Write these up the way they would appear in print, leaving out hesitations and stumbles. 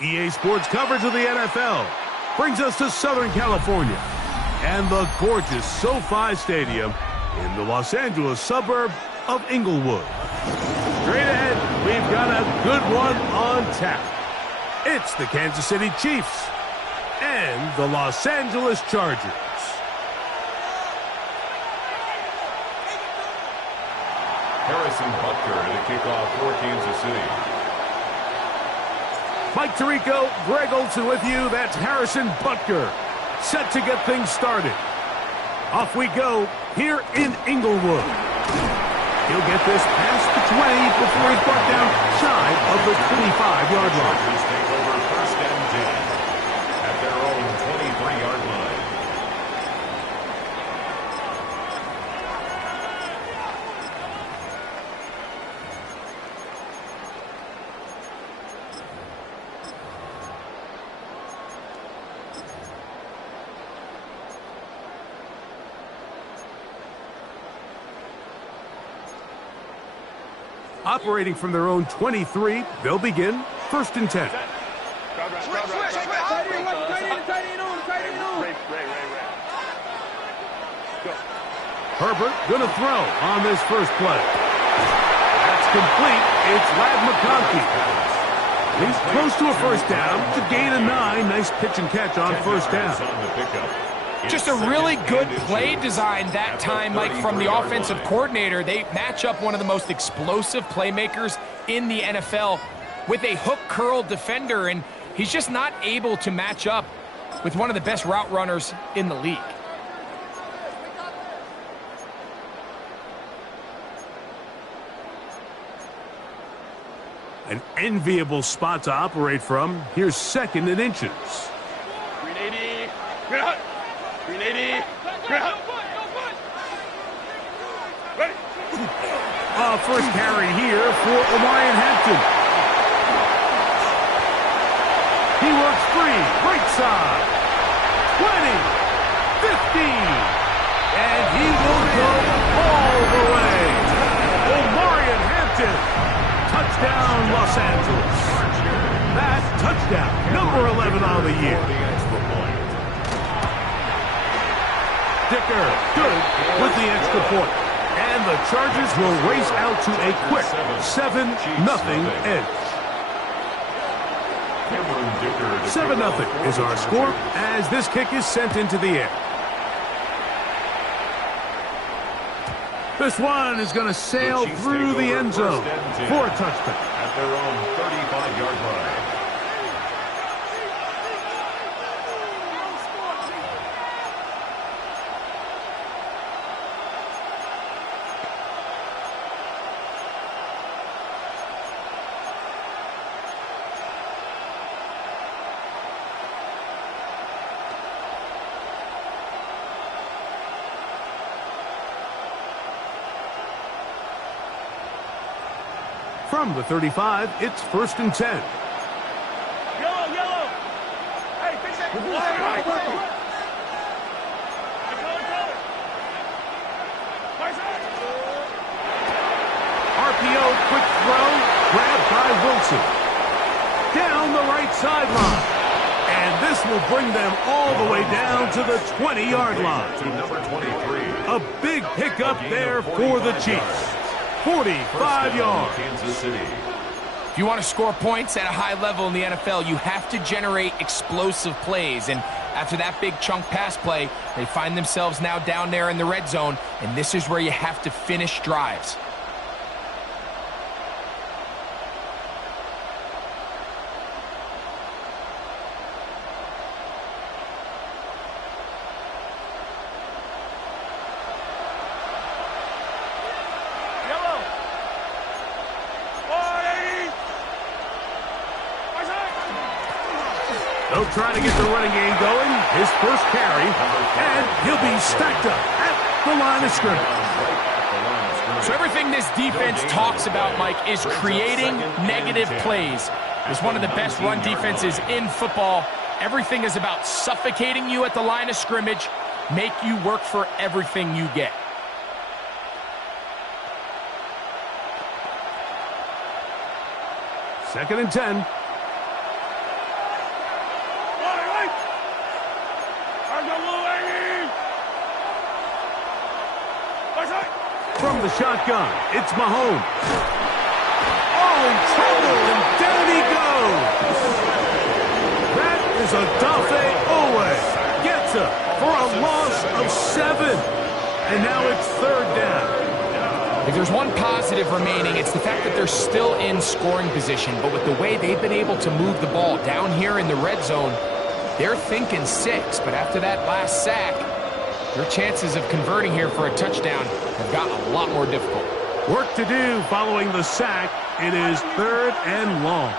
EA Sports coverage of the NFL brings us to Southern California and the gorgeous SoFi Stadium in the Los Angeles suburb of Inglewood. Straight ahead, we've got a good one on tap. It's the Kansas City Chiefs and the Los Angeles Chargers. Harrison Butker to kick off for Kansas City. Mike Tirico, Greg Olson with you. That's Harrison Butker, set to get things started. Off we go here in Inglewood. He'll get this past the 20 before he's brought down shy of the 25-yard line. Chargers take over first and 10 at their own 23-yard line. Operating from their own 23, they'll begin first and 10. Herbert gonna throw on this first play. That's complete. It's Lac McConkey. He's close to a first down to gain a 9. Nice pitch and catch on first down. Just a really good play design that time, Mike, from the offensive coordinator. They match up one of the most explosive playmakers in the NFL with a hook curl defender, and he's just not able to match up with one of the best route runners in the league. An enviable spot to operate from. Here's second and inches. 380. 380. Ready. First carry here for Omarion Hampton. He works free, right side. 20, 15, and he will go all the way. Omarion Hampton, touchdown Los Angeles. That touchdown, number 11 on the year. Dicker, good with the extra point. And the Chargers will race out to a quick 7-0 edge. 7-0 is our score as this kick is sent into the air. This one is going to sail through the end zone for a touchdown. At their own 35-yard line. From the 35, it's first and 10. Yellow. Hey, fix it. RPO, quick throw, grabbed by Wilson. Down the right sideline. And this will bring them all the way down to the 20-yard line. To number 23. A big pickup there for the Chiefs. 45 yards. Kansas City. If you want to score points at a high level in the NFL, you have to generate explosive plays. And after that big chunk pass play, they find themselves now down there in the red zone, and this is where you have to finish drives. They'll try to get the running game going. His first carry, and he'll be stacked up at the line of scrimmage. So everything this defense talks about, Mike, is creating negative plays. is one of the best run defenses in football. Everything is about suffocating you at the line of scrimmage, make you work for everything you get. Second and 10. From the shotgun, it's Mahomes. Oh, in trouble, and down he goes. That is a Dafe Owe. Gets it for a loss of 7. And now it's third down. If there's one positive remaining, it's the fact that they're still in scoring position. But with the way they've been able to move the ball down here in the red zone, they're thinking 6. But after that last sack, their chances of converting here for a touchdown have gotten a lot more difficult. Work to do following the sack. It is third and long.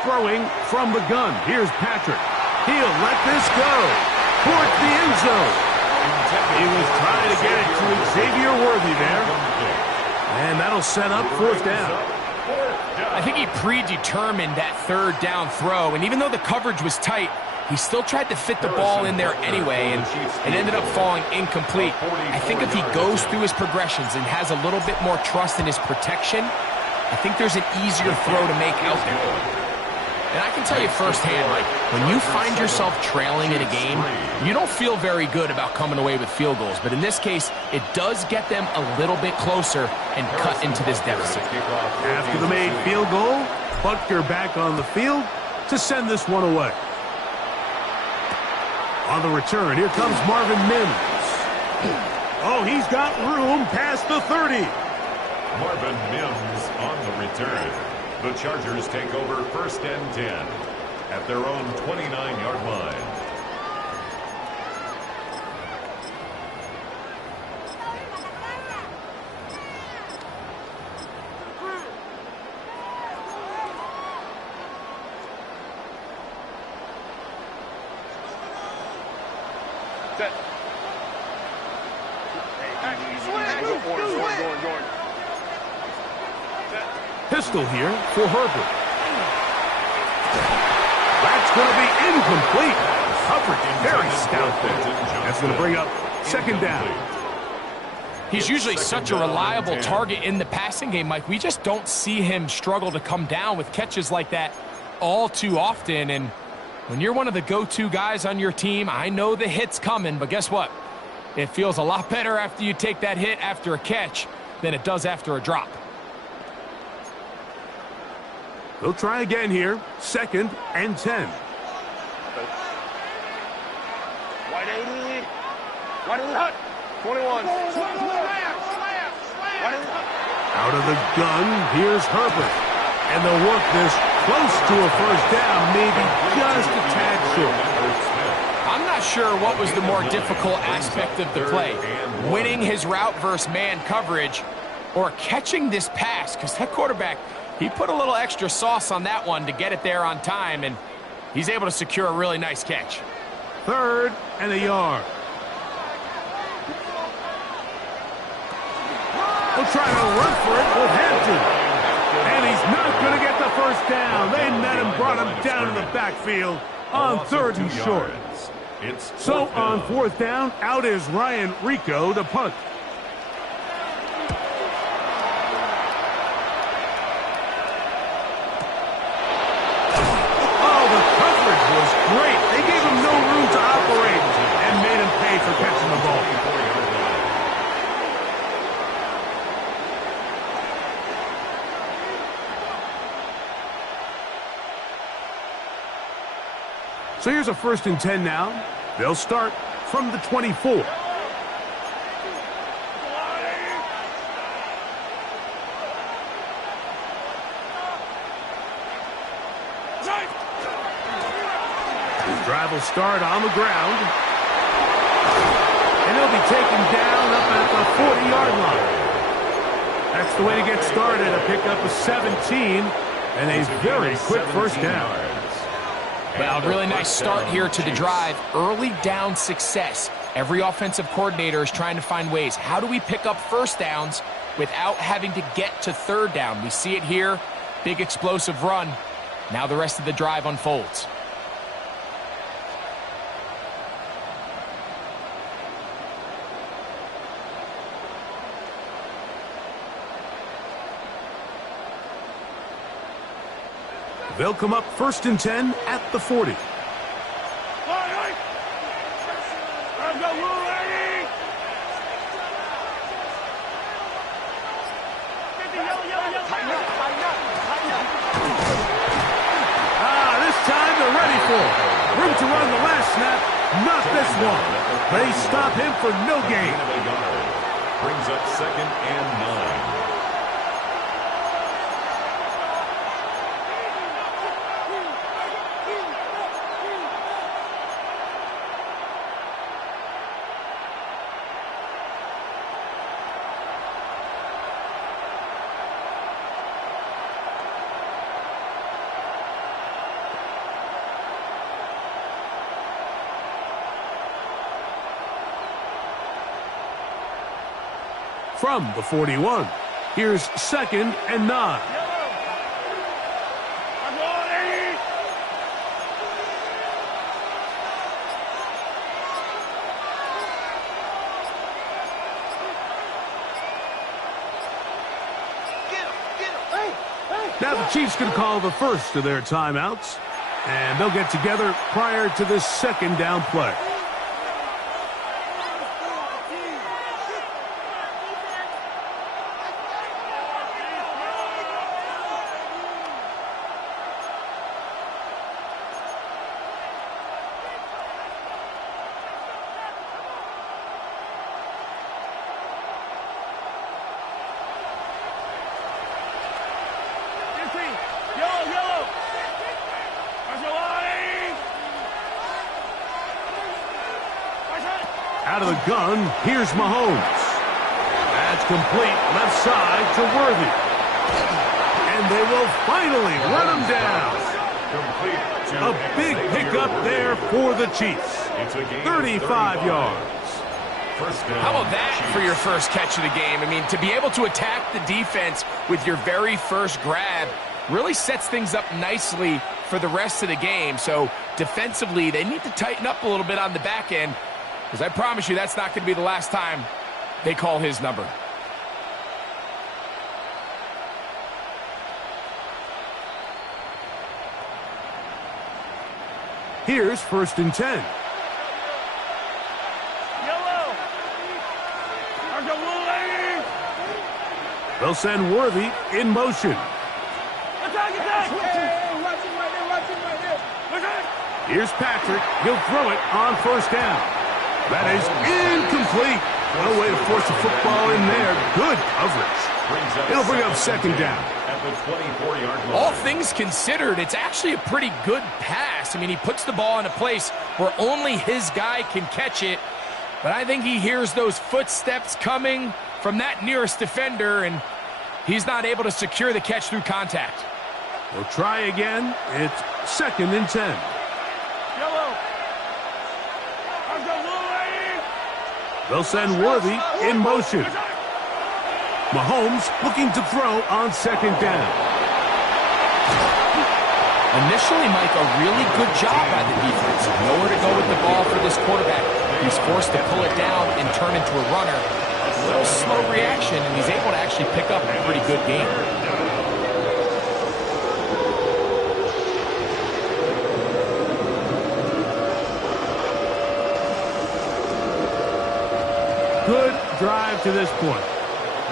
Throwing from the gun. Here's Patrick. He'll let this go towards the end zone. He was trying to get it to Xavier Worthy there. And that'll set up fourth down. I think he predetermined that third down throw, and even though the coverage was tight, he still tried to fit the ball in there anyway, and it ended up falling incomplete. I think if he goes through his progressions and has a little bit more trust in his protection, I think there's an easier throw to make out there. And I can tell you firsthand, like, when you find yourself trailing in a game, you don't feel very good about coming away with field goals. But in this case, it does get them a little bit closer and cut into this deficit. After the made field goal, Butker back on the field to send this one away. On the return, here comes Marvin Mims. Oh, he's got room past the 30. Marvin Mims on the return. The Chargers take over first and 10 at their own 29-yard line. Set. Pistol here for Herbert. That's going to be incomplete. Coverage very stout there. That's going to bring up second down. He's usually such a reliable target in the passing game, Mike. We just don't see him struggle to come down with catches like that all too often. And when you're one of the go-to guys on your team, I know the hit's coming, but guess what? It feels a lot better after you take that hit after a catch than it does after a drop. They'll try again here. Second and 10. White 80. White 80 hut. 21. Out of the gun, here's Herbert. And they'll work this close to a first down, maybe just a tad short. I'm not sure what was the more difficult aspect of the play. Winning his route versus man coverage or catching this pass, because that quarterback, he put a little extra sauce on that one to get it there on time, and he's able to secure a really nice catch. Third and a yard. We'll try to run for it with Hampton. And he's not going to get the first down. They met him, brought him down in the backfield on third and short. So on fourth down, out is Ryan Rico to punt. Great. They gave him no room to operate and made him pay for catching the ball. So here's a first and 10 now. They'll start from the 24. Drive will start on the ground. And he'll be taken down up at the 40-yard line. That's the way to get started. A pickup of 17 and a very quick first down. Well, really nice start here to the drive. Early down success Every offensive coordinator is trying to find ways. How do we pick up first downs without having to get to third down? We see it here. Big explosive run. Now the rest of the drive unfolds. They'll come up 1st and 10 at the 40. This time they're ready for it. Room to run the last snap. Not this one. They stop him for no gain. Brings up 2nd and 9. From the 41, here's 2nd and 9. Now the Chiefs can call the first of their timeouts, and they'll get together prior to this 2nd down play. Out of the gun, here's Mahomes. That's complete left side to Worthy. And they will finally run him down. A big pickup there for the Chiefs. 35 yards. How about that for your first catch of the game? I mean, to be able to attack the defense with your very first grab really sets things up nicely for the rest of the game. So defensively, they need to tighten up a little bit on the back end, because I promise you that's not going to be the last time they call his number. Here's 1st and 10. They'll send Worthy in motion. Here's Patrick. He'll throw it on 1st down. That is incomplete. No way to force the football in there. Good coverage. It'll bring up 2nd down. At the 24-yard line. All things considered, it's actually a pretty good pass. I mean, he puts the ball in a place where only his guy can catch it. But I think he hears those footsteps coming from that nearest defender, and he's not able to secure the catch through contact. We'll try again. It's 2nd and 10. They'll send Worthy in motion. Mahomes looking to throw on 2nd down. Initially, Mike, a really good job by the defense. Nowhere to go with the ball for this quarterback. He's forced to pull it down and turn into a runner. A little slow reaction, and he's able to actually pick up a pretty good game. Good drive to this point.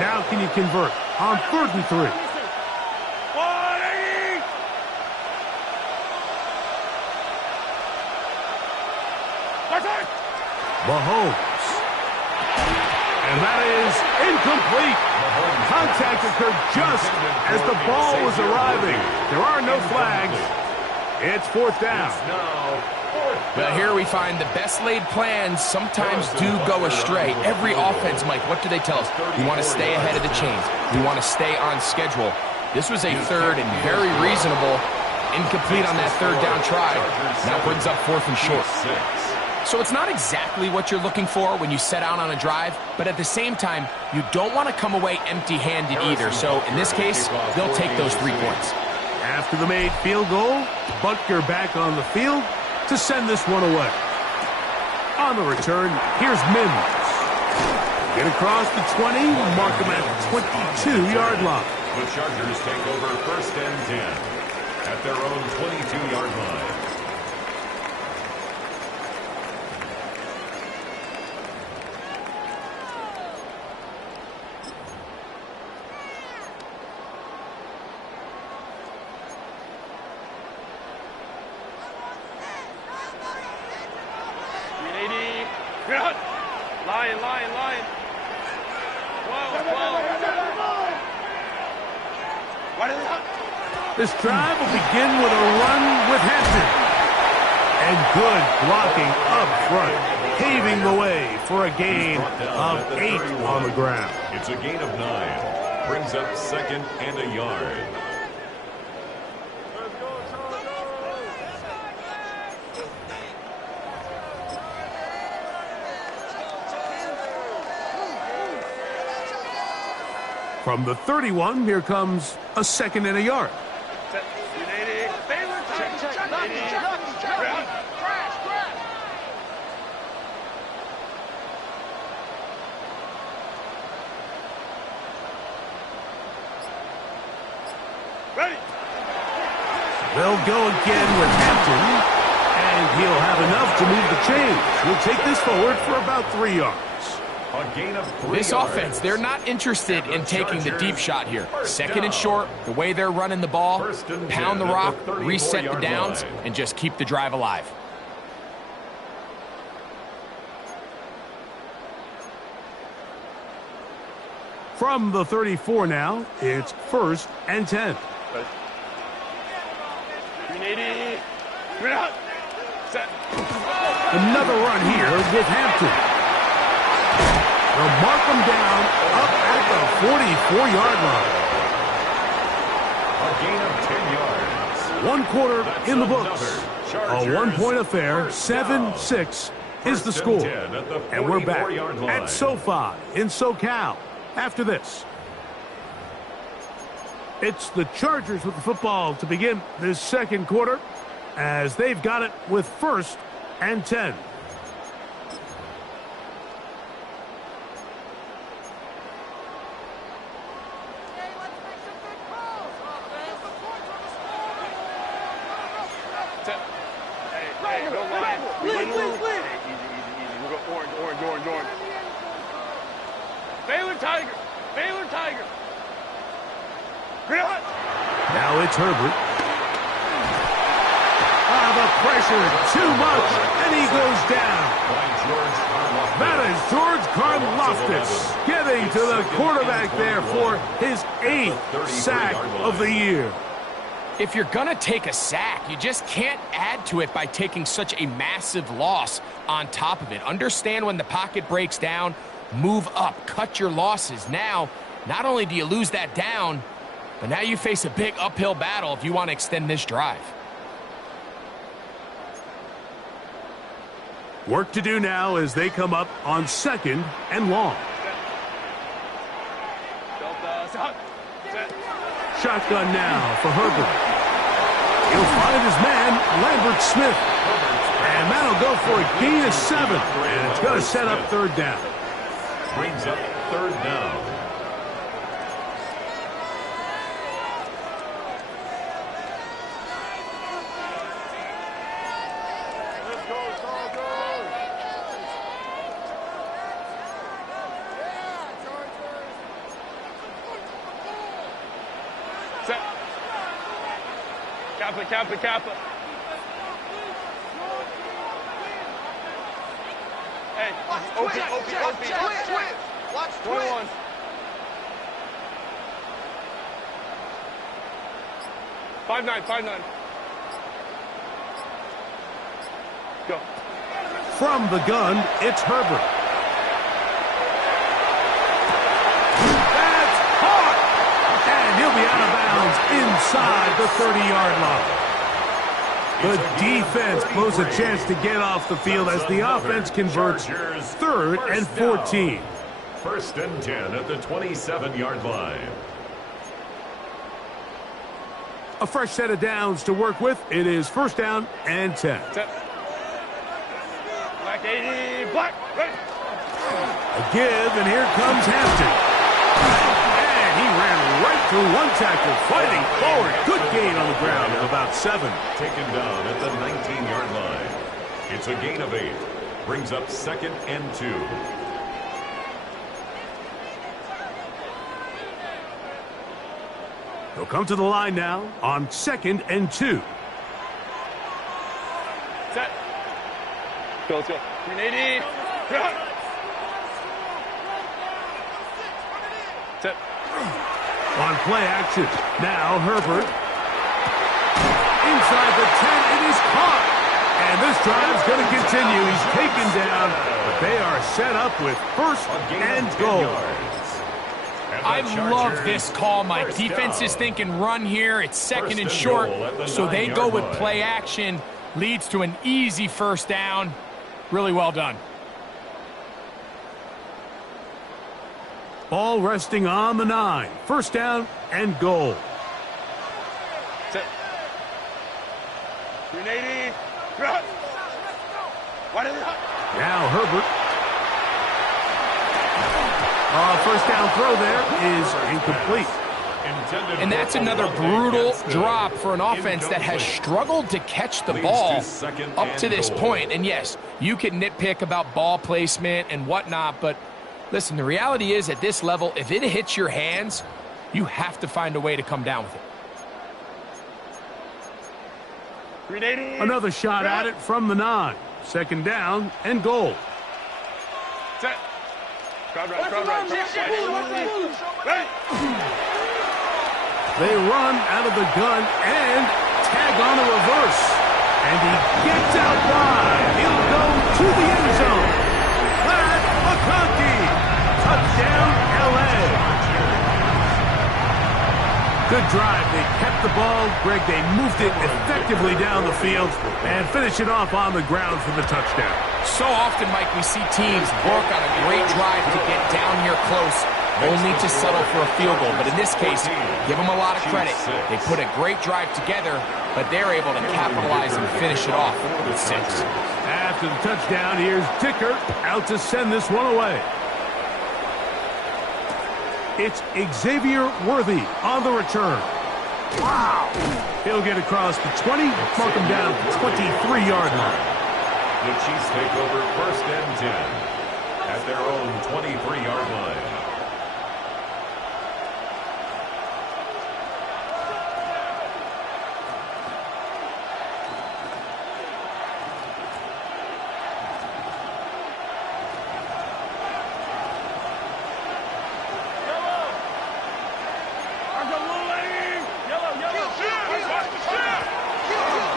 Now can you convert on 3rd and 3? Mahomes. And that is incomplete. Contact occurred just as the ball was arriving. There are no flags. It's 4th down. Well, here we find the best laid plans sometimes do go astray. Every offense, Mike, what do they tell us? We want to stay ahead of the chains. We want to stay on schedule. This was a 3rd and very reasonable. Incomplete on that 3rd down try. Now brings up 4th and short. So it's not exactly what you're looking for when you set out on a drive, but at the same time, you don't want to come away empty-handed either. So in this case, they'll take those 3 points. After the made field goal, Butker back on the field to send this one away. On the return, here's Mims. Get across the 20, mark him at the 22-yard line. The Chargers take over 1st and 10 at their own 22-yard line. Lion. This drive will begin with a run with Hampton. And good blocking up front, paving the way for a gain of 8 on the ground. It's a gain of 9. Brings up 2nd and a yard. From the 31, here comes a 2nd and a yard. They'll go again with Hampton, and he'll have enough to move the chains. He'll take this forward for about 3 yards. A gain of 3 This yards. offense, they're not interested in taking the deep shot here. 2nd and short, the way they're running the ball, pound the rock, reset the downs, and just keep the drive alive. From the 34 now, it's 1st and 10. Another run here with Hampton. They'll mark them down up at the 44-yard line. A gain of 10 yards. 1 quarter That's in the another. books. Chargers, A 1-point affair, first down. 7-6 is the 1st score. and 10 at the And we're back 44-yard line. at SoFi in SoCal after this. It's the Chargers with the football to begin this 2nd quarter as they've got it with 1st and 10. Baylor Tiger. Now it's Herbert. The pressure, too much, and he goes down. That is George Karlaftis getting to the quarterback there for his 8th sack of the year. If you're going to take a sack, you just can't add to it by taking such a massive loss on top of it. Understand when the pocket breaks down, move up, cut your losses. Now, not only do you lose that down, but now you face a big uphill battle if you want to extend this drive. Work to do now as they come up on 2nd and long. Shotgun now for Herbert. He'll find his man, Lambert Smith. And that'll go for a gain of 7. And it's going to set up 3rd down. Brings up 3rd down. Kappa. Hey, OP. Watch 21. Five nine. Go. From the gun, it's Herbert. That's caught! And he'll be out of bounds inside the 30-yard line. The defense blows a chance to get off the field as the offense converts 3rd and 14. 1st and 10 at the 27-yard line. A fresh set of downs to work with. It is 1st down and 10. Black 80, black, ready. A give, and here comes Hampton. And he ran right through one tackle, fighting forward. Good gain on the ground of about 7. Taken down at the 19-yard line. It's a gain of 8. Brings up 2nd and 2. They'll come to the line now on 2nd and 2. Set. Let's go. 380. Set. On play action. Now Herbert. Inside the 10, it is caught. And this drive's going to continue. He's taken down, but they are set up with 1st and goal. I love this call, Mike. Defense is thinking run here. It's 2nd and short, so they go with play action. Leads to an easy 1st down. Really well done. Ball resting on the 9. 1st down and goal. Set. 380. What is it? Now Herbert. 1st down throw there is incomplete. And that's another brutal drop for an offense that has struggled to catch the ball up to this point. And yes, you can nitpick about ball placement and whatnot, but listen, the reality is at this level, if it hits your hands, you have to find a way to come down with it. 380. Another shot at it from the 9. 2nd down and goal. Set. Crowd right, crowd right. Ready. They run out of the gun and tag on a reverse. And he gets out wide. He'll go to the end zone. Pat McConkey. Touchdown, L.A. Good drive. They kept the ball. Greg, they moved it effectively down the field and finish it off on the ground for the touchdown. So often, Mike, we see teams work on a great drive to get down here close, only to settle for a field goal. But in this case, give them a lot of credit. They put a great drive together, but they're able to capitalize and finish it off with 6. After the touchdown, here's Dicker out to send this one away. It's Xavier Worthy on the return. Wow! He'll get across the 20, mark him down at the 23-yard line. The Chiefs take over 1st and 10 at their own 23-yard line.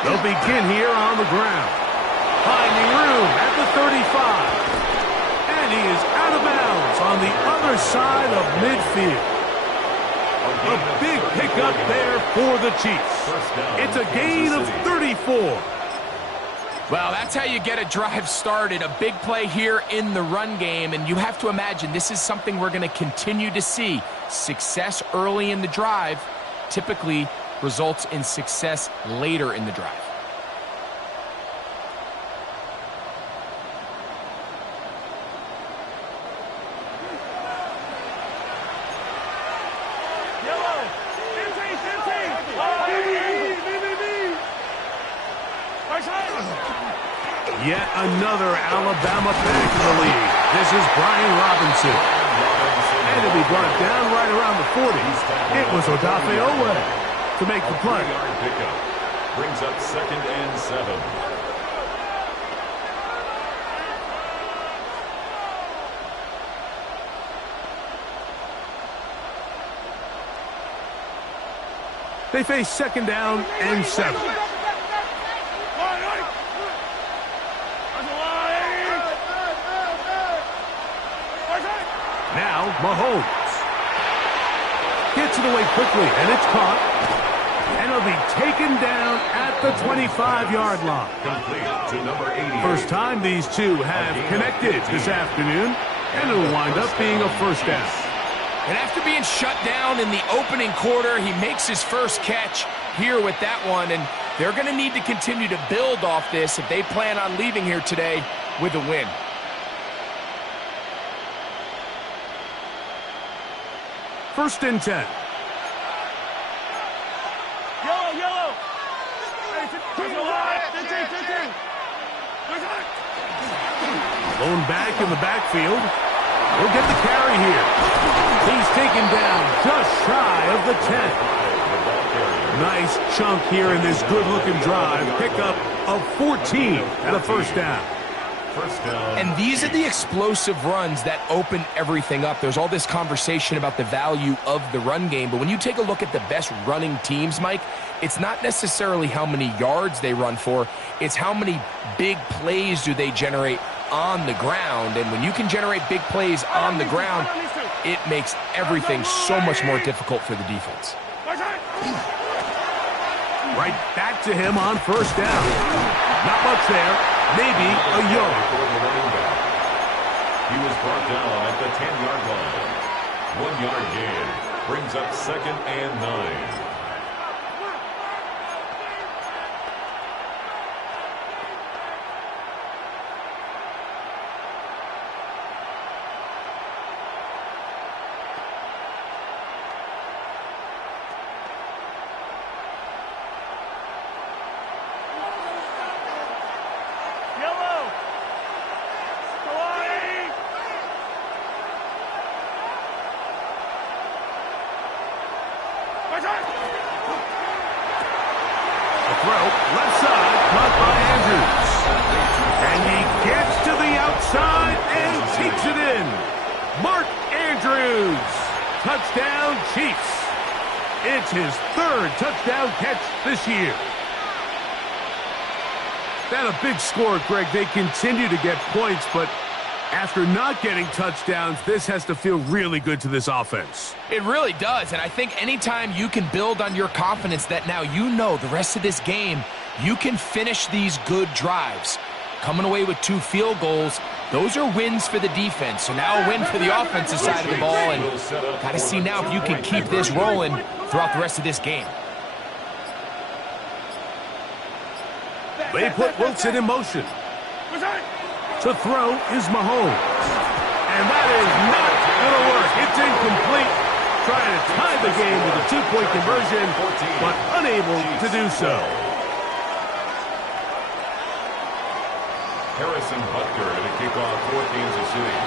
They'll begin here on the ground. Finding room at the 35. And he is out of bounds on the other side of midfield. A big pickup there for the Chiefs. It's a gain of 34. Well, that's how you get a drive started. A big play here in the run game, and you have to imagine this is something we're going to continue to see. Success early in the drive typically results in success later in the drive. Yet another Alabama back in the lead. This is Brian Robinson. And he'll be brought down right around the 40. It was Odafe Owe to make the play. Pickup brings up 2nd and 7. They face 2nd down and 7. Now, Mahomes. Gets it away quickly, and it's caught. And he'll be taken down at the 25-yard line. Complete to number 80. First time these two have connected this afternoon, and it'll wind up being a first down. And after being shut down in the opening quarter, he makes his first catch here with that one, and they're going to need to continue to build off this if they plan on leaving here today with a win. First and 10. Yellow. Lone back in the backfield. He'll get the carry here. He's taken down just shy of the 10. Nice chunk here in this good-looking drive. Pickup of 14 and a first down. And these are the explosive runs that open everything up. There's all this conversation about the value of the run game, but when you take a look at the best running teams, Mike, it's not necessarily how many yards they run for, it's how many big plays do they generate on the ground. And when you can generate big plays on the ground, it makes everything so much more difficult for the defense. Right back to him on first down. Not much there. Maybe a yard. He was brought down at the 10-yard line. 1 yard gain brings up 2nd and 9. Throw, left side, caught by Andrews. And he gets to the outside and takes it in. Mark Andrews. Touchdown, Chiefs. It's his 3rd touchdown catch this year. That a big score, Greg. They continue to get points, but after not getting touchdowns, this has to feel really good to this offense. It really does, and I think anytime you can build on your confidence that now you know the rest of this game, you can finish these good drives. Coming away with 2 field goals, those are wins for the defense. So now a win for the offensive side of the ball, and got to see now if you can keep this rolling throughout the rest of this game. They put Wilson in motion. To throw is Mahomes. And that is not going to work. It's incomplete. Trying to tie the game with a 2-point conversion, but unable to do so. Harrison Butker to kick off for Kansas City.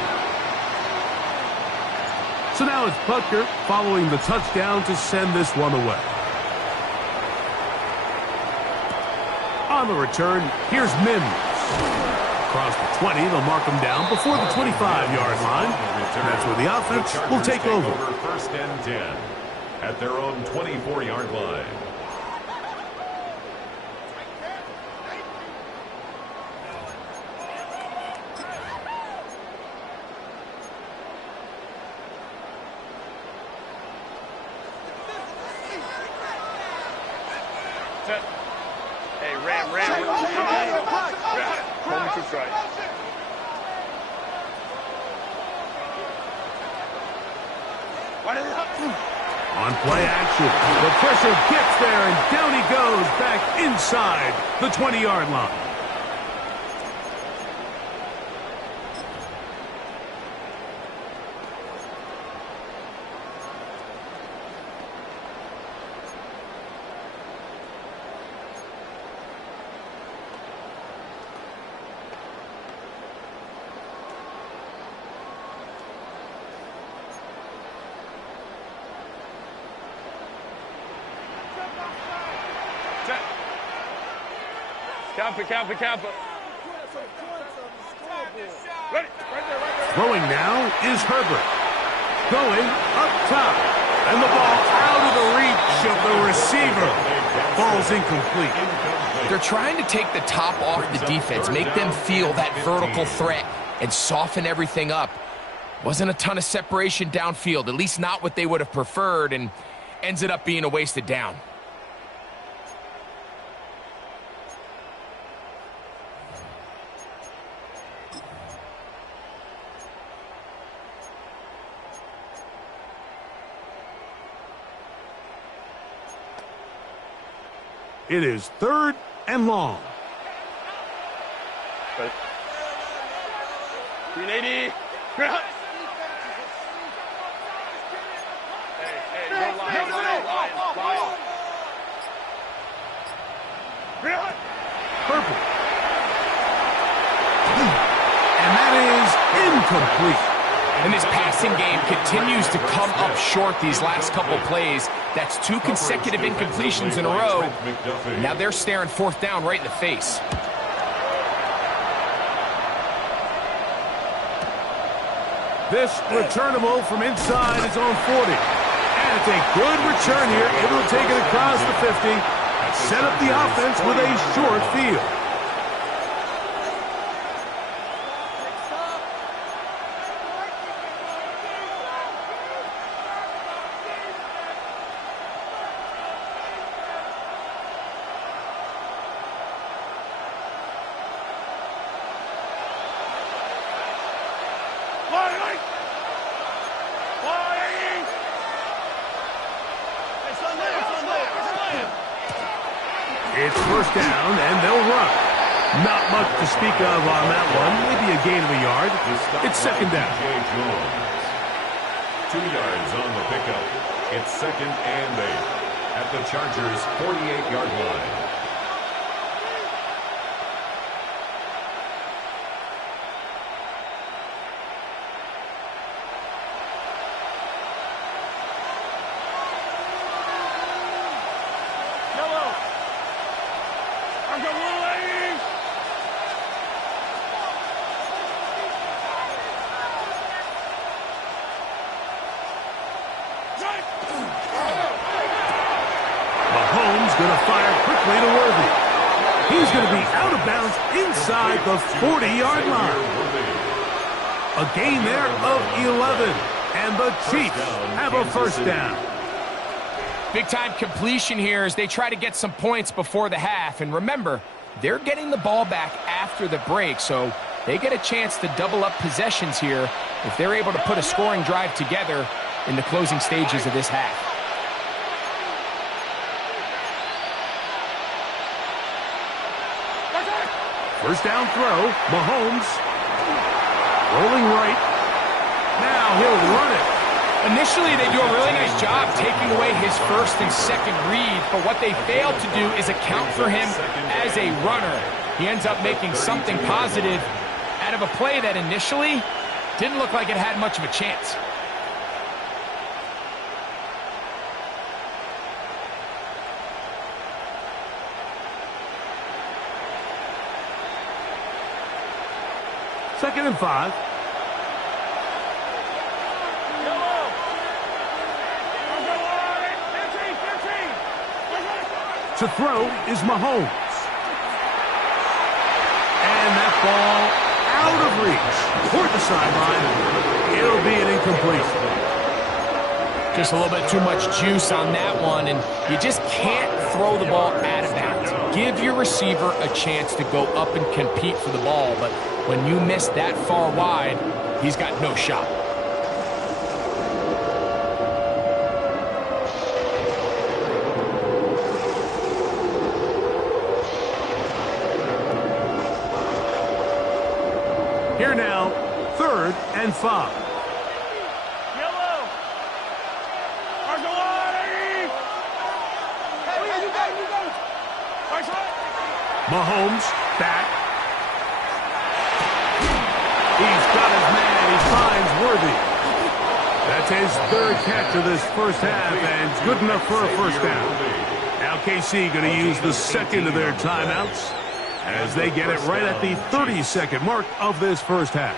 So now it's Butker following the touchdown to send this one away. On the return, here's Mims. Across the 20, they'll mark him down before the 25-yard line. And that's where the offense will take over. 1st and 10 at their own 24-yard line. Hey, ram. Hold me to strike. On play action, the pressure gets there, and down he goes back inside the 20-yard line. Camper. Ready. Right there. Throwing now is Herbert. Going up top. And the ball out of the reach of the receiver. Ball's incomplete. They're trying to take the top off the defense, make them feel that vertical threat, and soften everything up. Wasn't a ton of separation downfield, at least not what they would have preferred, and ends it up being a wasted down. It is 3rd and long. 380. Hey, go line. Purple. And that is incomplete. And this passing game continues to come up short these last couple plays. That's 2 consecutive incompletions in a row. Now they're staring 4th down right in the face. This returnable from inside his own 40. And it's a good return here, able to take it across the 50 and set up the offense with a short field. It's 1st down, and they'll run. Not much to speak of on that one. Maybe a gain of a yard. It's 2nd down. 2 yards on the pickup. It's 2nd and 8 at the Chargers' 48-yard line. Mahomes going to fire quickly to Worthy. He's going to be out of bounds inside the 40-yard line. A gain there of 11. And the Chiefs have a 1st down. Big-time completion here as they try to get some points before the half. And remember, they're getting the ball back after the break, so they get a chance to double up possessions here if they're able to put a scoring drive together in the closing stages of this half. First down throw, Mahomes. Rolling right. Now he'll run it. Initially, they do a really nice job taking away his 1st and 2nd read, but what they fail to do is account for him as a runner. He ends up making something positive out of a play that initially didn't look like it had much of a chance. Second and 5. To throw is Mahomes. And that ball out of reach toward the sideline. It'll be an incompletion. Just a little bit too much juice on that one, and you just can't throw the ball out of bounds. Give your receiver a chance to go up and compete for the ball, but when you miss that far wide, he's got no shot. Here now, 3rd and 5. Mahomes back. He's got his man. He finds Worthy. That's his 3rd catch of this 1st half, and it's good enough for a 1st down. Now KC going to use the 2nd of their timeouts as they get it right at the 30-second mark of this 1st half.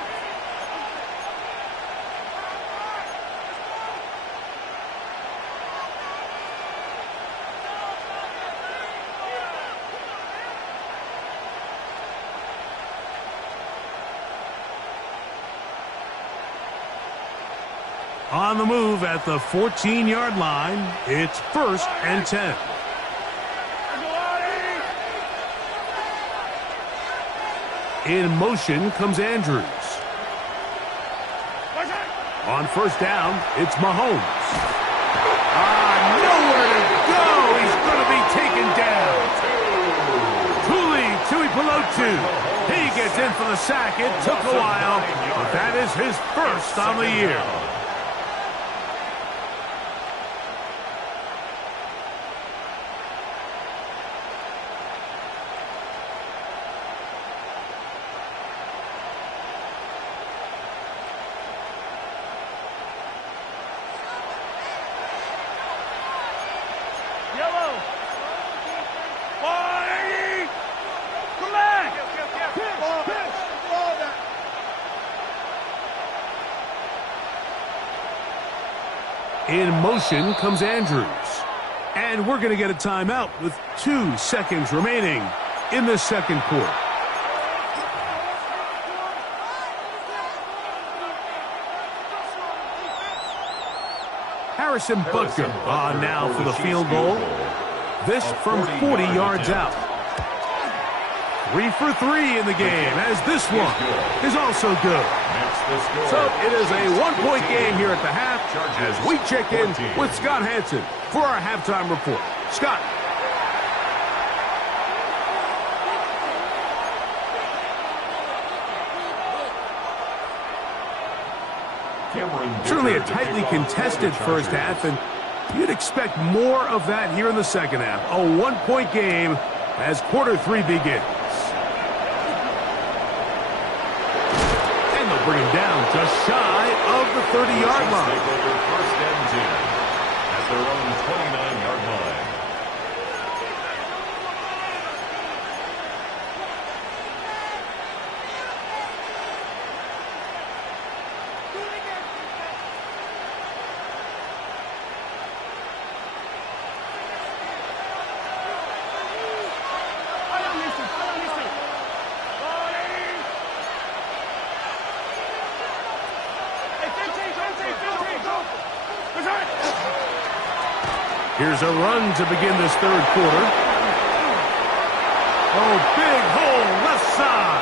On the move at the 14-yard line, it's 1st and 10. In motion comes Andrews. On 1st down, it's Mahomes. Nowhere to go. He's going to be taken down. below 2. He gets in for the sack. It took a while, but that is his first on the year. In motion comes Andrews. And we're going to get a timeout with 2 seconds remaining in the second quarter. Harrison Butker on now for the field goal. This from 40 yards out. 3 for 3 in the game, as this one is also good. So it is a 1-point game here at the half as we check in with Scott Hansen for our halftime report. Scott. Certainly a tightly contested first half, and you'd expect more of that here in the second half. A 1-point game as quarter 3 begins. Bring him down just shy of the 30-yard line. Take over first and 10 at their own 29-yard line. Here's a run to begin this third quarter. Oh, big hole left side.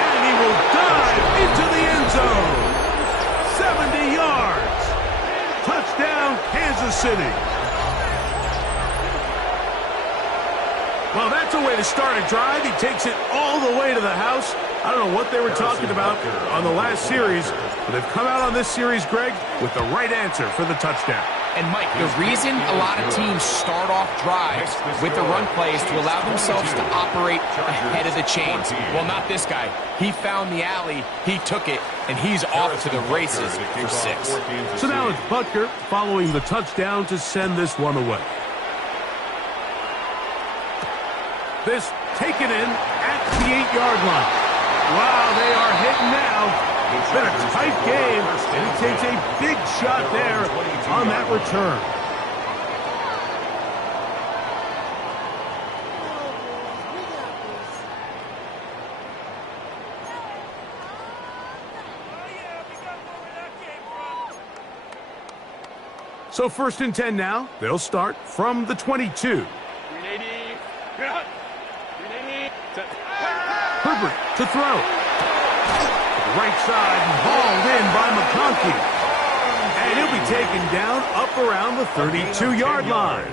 And he will dive into the end zone. 70 yards. Touchdown, Kansas City. Well, that's a way to start a drive. He takes it all the way to the house. I don't know what they were talking about on the last series, but they've come out on this series, Greg, with the right answer for the touchdown. And, Mike, the reason a lot of teams start off drives with the run plays to allow themselves to operate ahead of the chains. Well, not this guy. He found the alley, he took it, and he's off to the races for 6. So now it's Butker following the touchdown to send this one away. This taken in at the 8-yard line. Wow, they are hitting now. It's been a tight game, and he takes a big shot there on that return. So 1st and 10 now. They'll start from the 22. Herbert to throw. Right side, hauled in by McConkey. And he'll be taken down up around the 32-yard line.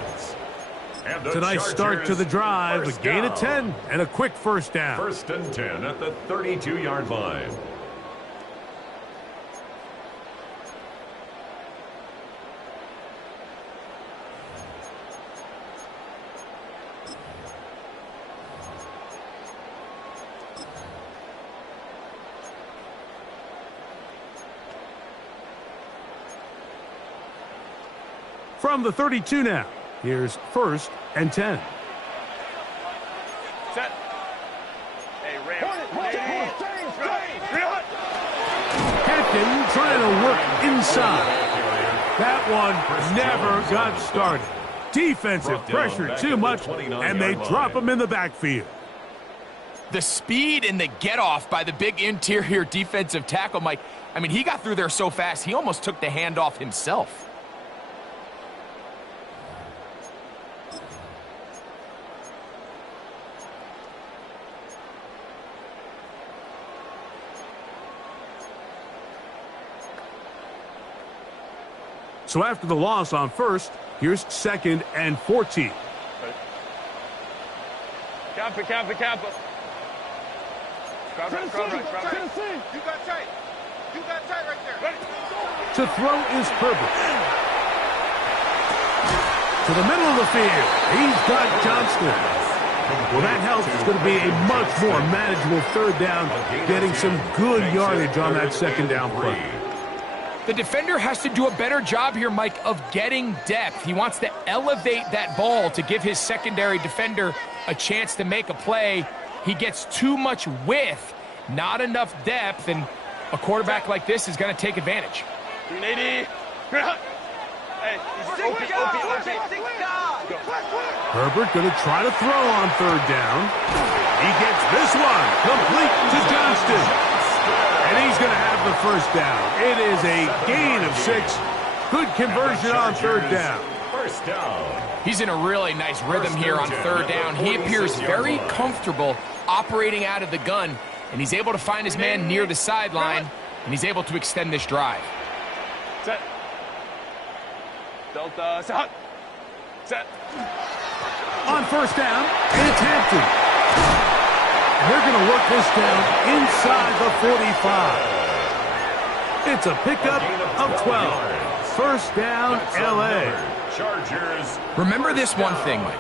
It's a nice start to the drive, a gain of 10 and a quick first down. 1st and 10 at the 32-yard line. From the 32 now, here's 1st and 10. Set. Hey, Captain trying to work inside. That one never got started. Defensive pressure too much, and they drop him in the backfield. The speed and the get-off by the big interior defensive tackle, Mike. I mean, he got through there so fast, he almost took the handoff himself. So after the loss on 1st, here's 2nd and 14. Kappa. Crowd right. You got tight. You got tight right there. Ready. To throw is Herbert. To the middle of the field. He's got Johnston. Well, that helps. It's going to be a much more manageable third down, getting some good yardage on that second down play. The defender has to do a better job here, Mike, of getting depth. He wants to elevate that ball to give his secondary defender a chance to make a play. He gets too much width, not enough depth, and a quarterback like this is going to take advantage. 380. Hey, OP. Herbert going to try to throw on third down. He gets this one complete to Johnston. And he's going to have the first down. It is a gain of 6. Good conversion on third down. First down. He's in a really nice rhythm here on third down. He appears very comfortable operating out of the gun, and he's able to find his man near the sideline, and he's able to extend this drive. Set. Delta, set. Set. On first down, it's Hampton. And they're going to work this down inside the 45. It's a pickup of 12. First down, L.A. Chargers. Remember this one thing, Mike.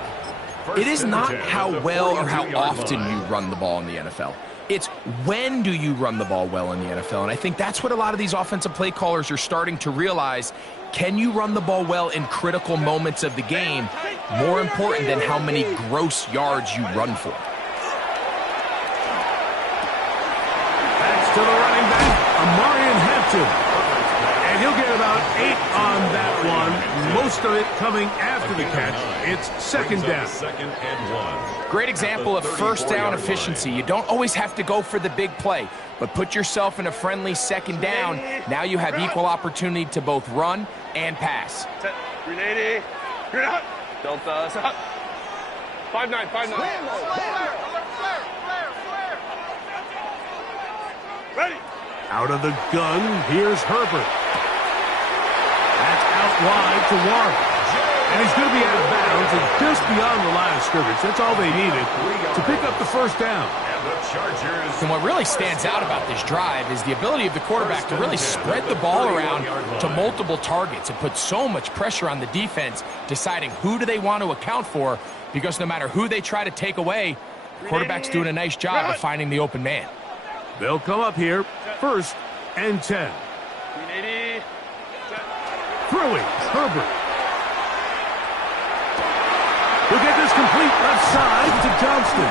It is not how well or how often you run the ball in the NFL. It's when do you run the ball well in the NFL. And I think that's what a lot of these offensive play callers are starting to realize. Can you run the ball well in critical moments of the game? More important than how many gross yards you run for. That's to the running back, Amarian Hampton. And he'll get about 8 on that one. Most of it coming after the catch. It's second down. Second and 1. Great example of first down efficiency. You don't always have to go for the big play, but put yourself in a friendly second down. Now you have equal opportunity to both run and pass. Set. 380. Delta, set. 5-9. Flare. Ready. Out of the gun, here's Herbert. That's out wide to Warren. And he's going to be out of bounds and just beyond the line of scrimmage. That's all they needed to pick up the first down. And the Chargers. And what really stands out about this drive is the ability of the quarterback to really spread the ball around to multiple targets and put so much pressure on the defense, deciding who do they want to account for, because no matter who they try to take away, the quarterback's doing a nice job of finding the open man. They'll come up here, first and 10. 380. Throwing, Herbert. He'll get this complete left side to Johnston.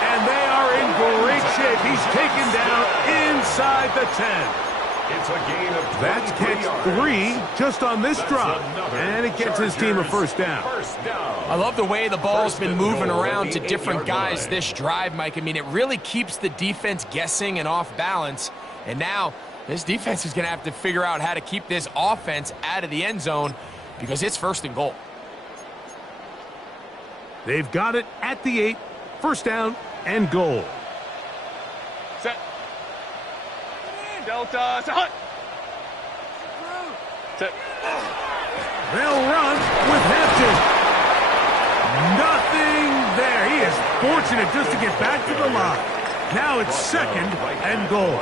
And they are in great shape. He's taken down inside the 10. It's a gain of 23 That's catch yards. 3 just on this drive. And it gets his team a first down. I love the way the ball's been moving around to different guys this drive, Mike. I mean, it really keeps the defense guessing and off balance. And now this defense is going to have to figure out how to keep this offense out of the end zone because it's first and goal. They've got it at the 8. First down and goal. Set. Delta, set. Set. They'll run with Hampton. Nothing there. He is fortunate just to get back to the line. Now it's second and goal.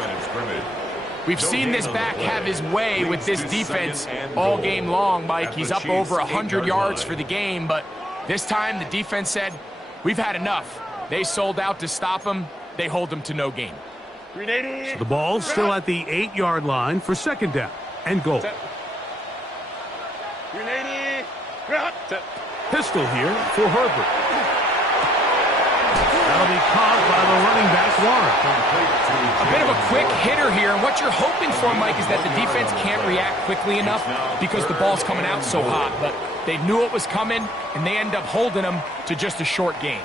We've seen this back have his way with this defense all game long, Mike. He's up over 100 yards for the game, but this time the defense said, we've had enough. They sold out to stop him. They hold him to no gain. 380. The ball's still at the 8-yard line for second down and goal. 380. Set. Pistol here for Herbert. That'll be caught by the running back, Warren. A bit of a quick hitter here, and what you're hoping for, Mike, is that the defense can't react quickly enough because the ball's coming out so hot. But they knew it was coming, and they end up holding him to just a short gain.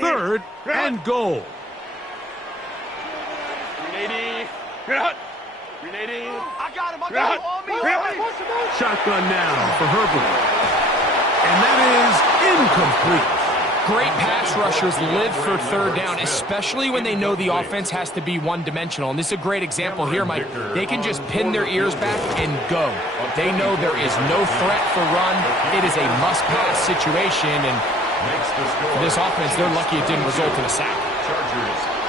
Third and goal. 380. Grenading. I got him. I got him. On me. Shotgun now for Herbert. And that is incomplete. Great pass rushers live for third down, especially when they know the offense has to be one-dimensional. And this is a great example here, Mike. They can just pin their ears back and go. They know there is no threat for run. It is a must-pass situation, and for this offense, they're lucky it didn't result in a sack.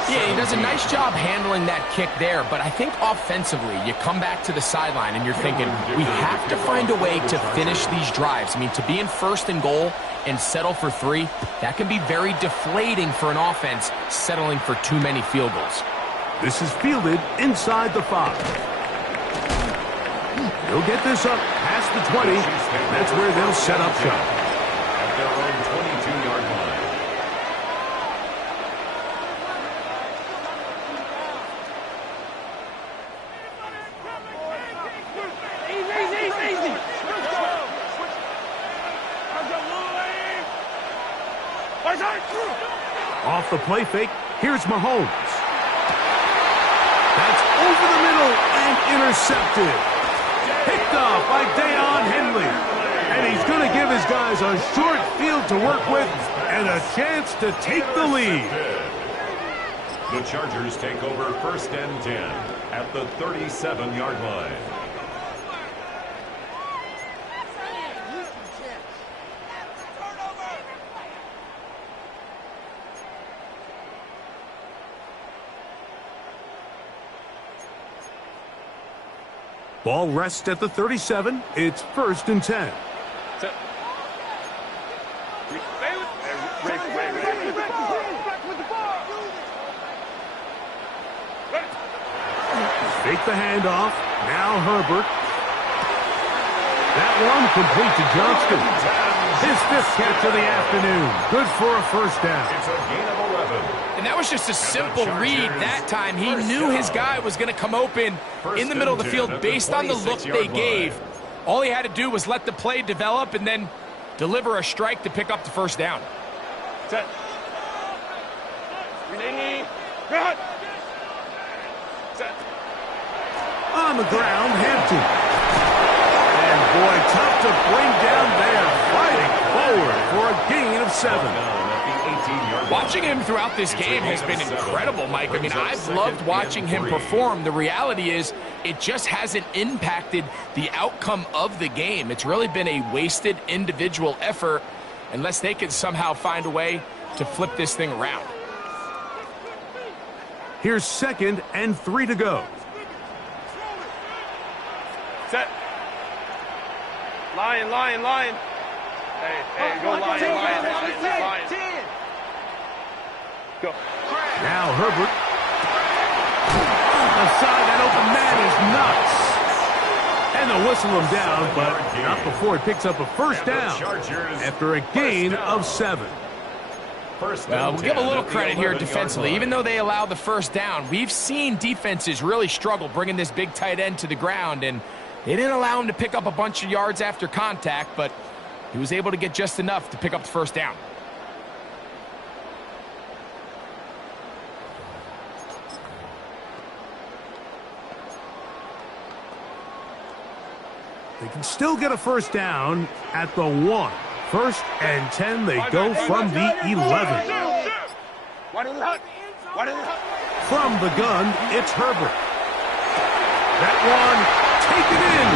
Yeah, he does a nice job handling that kick there, but I think offensively, you come back to the sideline and you're thinking, we have to find a way to finish these drives. I mean, to be in first and goal and settle for 3, that can be very deflating for an offense settling for too many field goals. This is fielded inside the 5. He'll get this up past the 20. That's where they'll set up shop. At their own 22-yard line. Off the play fake, here's Mahomes. That's over the middle and intercepted. Picked off by Deion Henley. And he's going to give his guys a short field to work with and a chance to take the lead. The Chargers take over first and 10 at the 37-yard line. Ball rests at the 37. It's first and 10. Fake the handoff. Now Herbert. That one complete to Johnston. His 5th catch of the afternoon. Good for a first down. It's a gain of 11. And that was just a simple read that time. He knew his guy was going to come open in the middle of the field based on the look they gave. All he had to do was let the play develop and then deliver a strike to pick up the first down. Set. Grenading. Cut. Set. On the ground, Hampton. And boy, tough to bring down there. Fighting forward for a gain of 7. Watching him throughout this game has been incredible, Mike. I mean, I've loved watching him perform. The reality is it just hasn't impacted the outcome of the game. It's really been a wasted individual effort unless they can somehow find a way to flip this thing around. Here's 2nd and 3 to go. Set. Lion. Hey, go Lion. Go. Now Herbert. Aside, that open man is nuts. And they'll whistle him down, but not before he picks up a first down after a gain of 7. Well, we'll give a little credit here defensively. Even though they allow the first down, we've seen defenses really struggle bringing this big tight end to the ground, and they didn't allow him to pick up a bunch of yards after contact, but he was able to get just enough to pick up the first down. They can still get a first down at the 1. First and 10, they go from the 11. From the gun, it's Herbert. That one, taken in.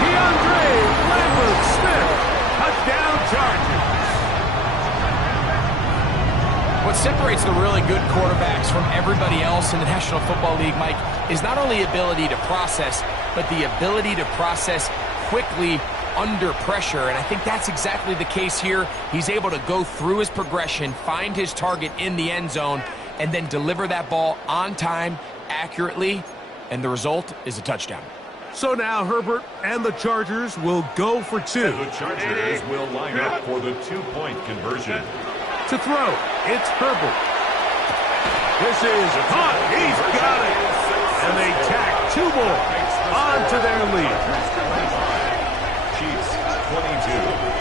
DeAndre Lambert-Smith, touchdown Chargers. What separates the really good quarterbacks from everybody else in the National Football League, Mike, is not only ability to process, but the ability to process quickly under pressure, and I think that's exactly the case here. He's able to go through his progression, find his target in the end zone, and then deliver that ball on time, accurately, and the result is a touchdown. So now Herbert and the Chargers will go for 2. And the Chargers will line up for the 2-point conversion. To throw, it's Herbert. This is caught. He's got it. And they tack 2 more onto their lead. Chiefs 22.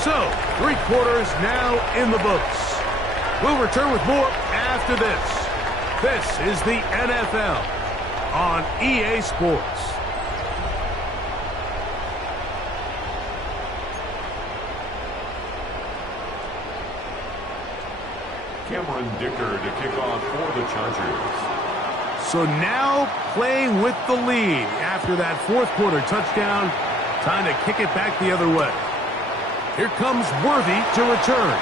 So, 3 quarters now in the books. We'll return with more after this. This is the NFL on EA Sports. Cameron Dicker to kick off for the Chargers. So now playing with the lead after that fourth quarter touchdown. Time to kick it back the other way. Here comes Worthy to return.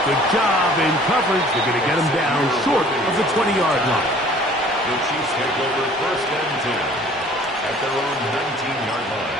Good job in coverage. They're going to get him down short of the 20-yard line. The Chiefs take over first and 10 at their own 19-yard line.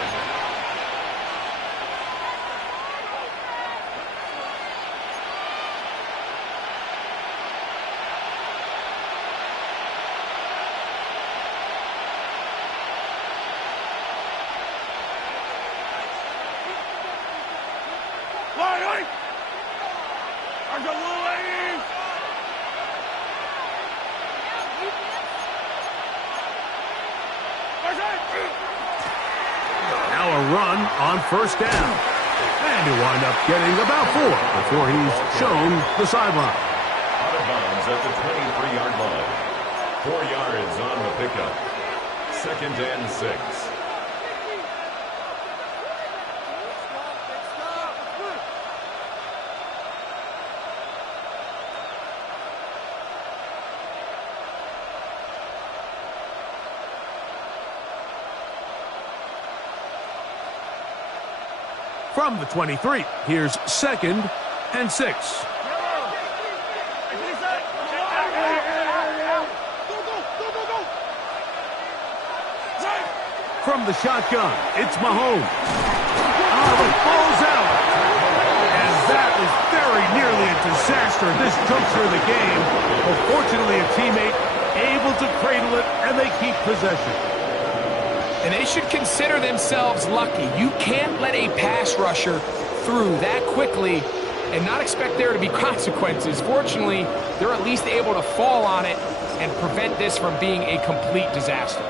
Now a run on first down. And he'll wind up getting about 4 before he's shown the sideline. Out of bounds at the 23-yard line. 4 yards on the pickup. 2nd and 6. From the 23, here's 2nd and 6. From the shotgun, it's Mahomes. The ball's out. And that was very nearly a disaster at this juncture of the game. But fortunately, a teammate able to cradle it, and they keep possession. And they should consider themselves lucky. You can't let a pass rusher through that quickly and not expect there to be consequences. Fortunately, they're at least able to fall on it and prevent this from being a complete disaster.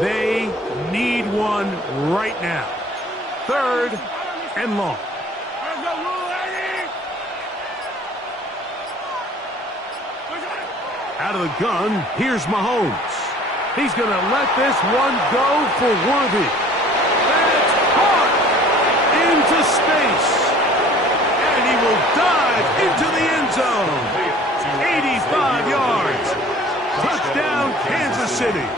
They need one right now. 3rd and long. Out of the gun, here's Mahomes. He's going to let this one go for Worthy. That's caught into space. And he will dive into the end zone. 85 yards. Touchdown, Kansas City.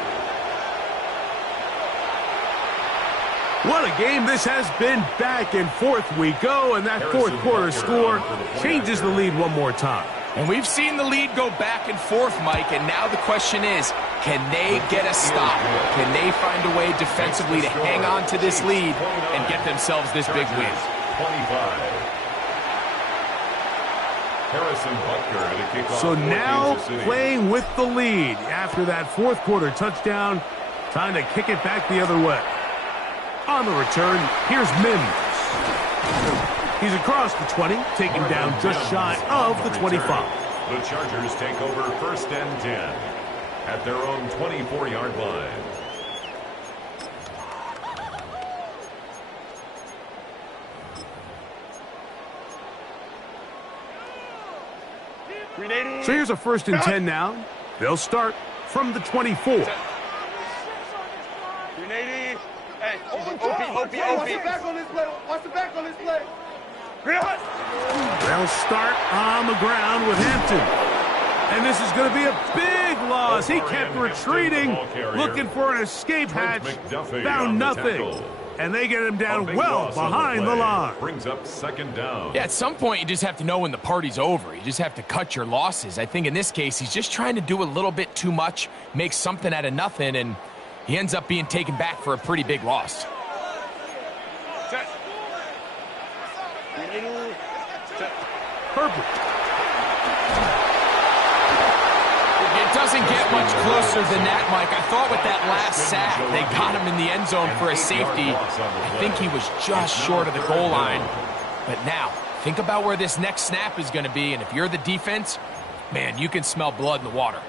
What a game this has been. Back and forth we go, and that fourth quarter score changes the lead one more time. And we've seen the lead go back and forth, Mike, and now the question is, can they get a stop? Can they find a way defensively to hang on to this lead and get themselves this big win? 25. Harrison Butker to kick off. So now playing with the lead after that fourth quarter touchdown. Time to kick it back the other way. On the return, here's Mims. He's across the 20, taken down just shy of the 25. The Chargers take over first and 10 at their own 24-yard line. So here's a 1st and 10 now. They'll start from the 24. Hey, watch the back on this play. Watch the back on this play. They'll start on the ground with Hampton. And this is going to be a big loss. He kept retreating, looking for an escape hatch. Found nothing. And they get him down well behind the line. Brings up 2nd down. Yeah, at some point you just have to know when the party's over. You just have to cut your losses. I think in this case he's just trying to do a little bit too much, make something out of nothing, and he ends up being taken back for a pretty big loss. Perfect. It doesn't get much closer than that, Mike. I thought with that last sack, they got him in the end zone for a safety. I think he was just short of the goal line. But now, think about where this next snap is going to be, and if you're the defense, Man, you can smell blood in the water.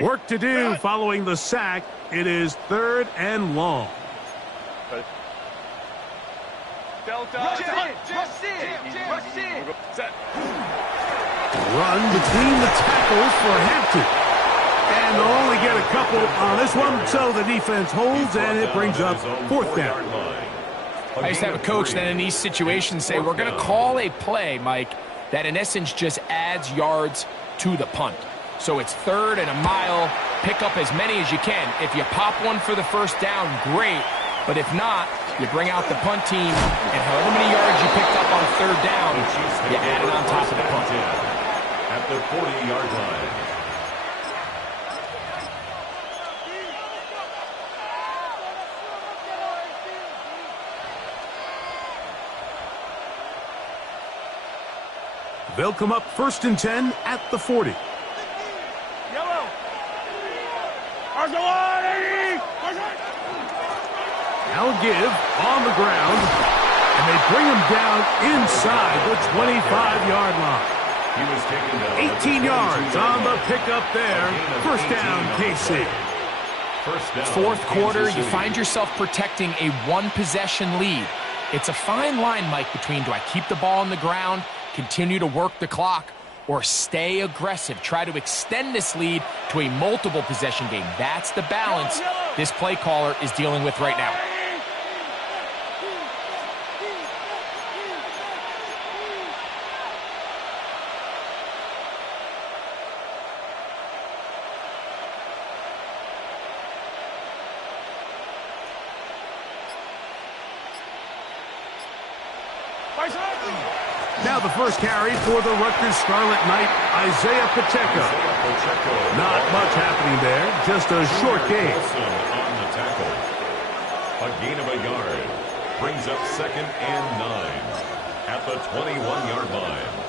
Work to do following the sack. It is 3rd and long. Delta. Set. Run between the tackles for Hampton. And they'll only get a couple on this one, so the defense holds, and it brings up 4th down. I used to have a coach that in these situations say, we're going to call a play, Mike, that in essence just adds yards to the punt. So it's 3rd and a mile. Pick up as many as you can. If you pop one for the 1st down, great. But if not, you bring out the punt team, and however many yards you picked up on 3rd down, you add it on top of the punt. At the 40-yard line. They'll come up 1st and 10 at the 40. Now give on the ground, and they bring him down inside the 25-yard line. He was taken down 18 yards on the pickup there. 1st down, KC. 4th quarter, you find yourself protecting a one-possession lead. It's a fine line, Mike, between do I keep the ball on the ground, continue to work the clock, or stay aggressive, try to extend this lead to a multiple possession game. That's the balance this play caller is dealing with right now. Now the first carry for the Rutgers Scarlet Knight, Isaiah Pacheco. Not much happening there, just a short gain. On the tackle. A gain of a yard. Brings up 2nd and 9 at the 21-yard line.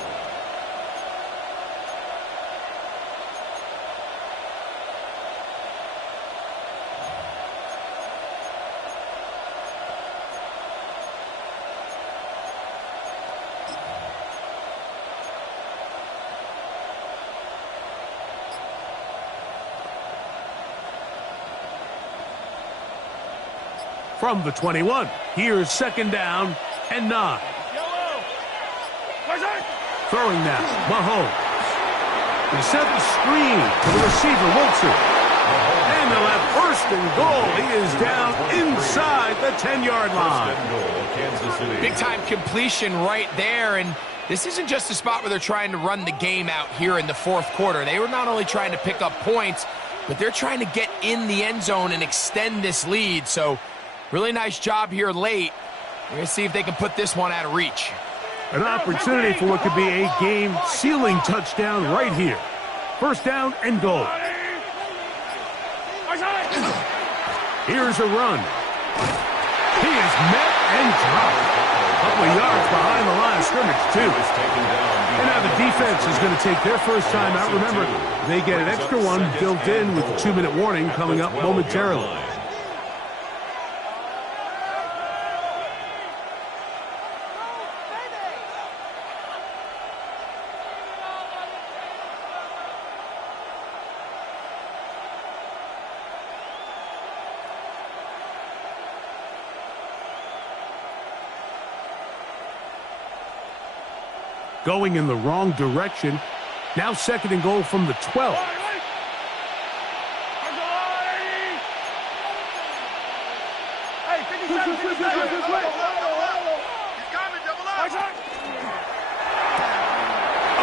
From the 21, here's 2nd down and 9. Throwing now, Mahomes. He set the screen to the receiver, Wilson. And they'll have 1st and goal. He is down inside the 10-yard line. Kansas City. Big-time completion right there, and this isn't just a spot where they're trying to run the game out here in the 4th quarter. They were not only trying to pick up points, but they're trying to get in the end zone and extend this lead. So really nice job here late. We're going to see if they can put this one out of reach. An opportunity for what could be a game-sealing touchdown right here. 1st down and goal. Here's a run. He is met and dropped. A couple of yards behind the line of scrimmage, too. And now the defense is going to take their first time out. Remember, they get an extra one built in with the 2-minute warning coming up momentarily. Going in the wrong direction. Now 2nd and goal from the 12. A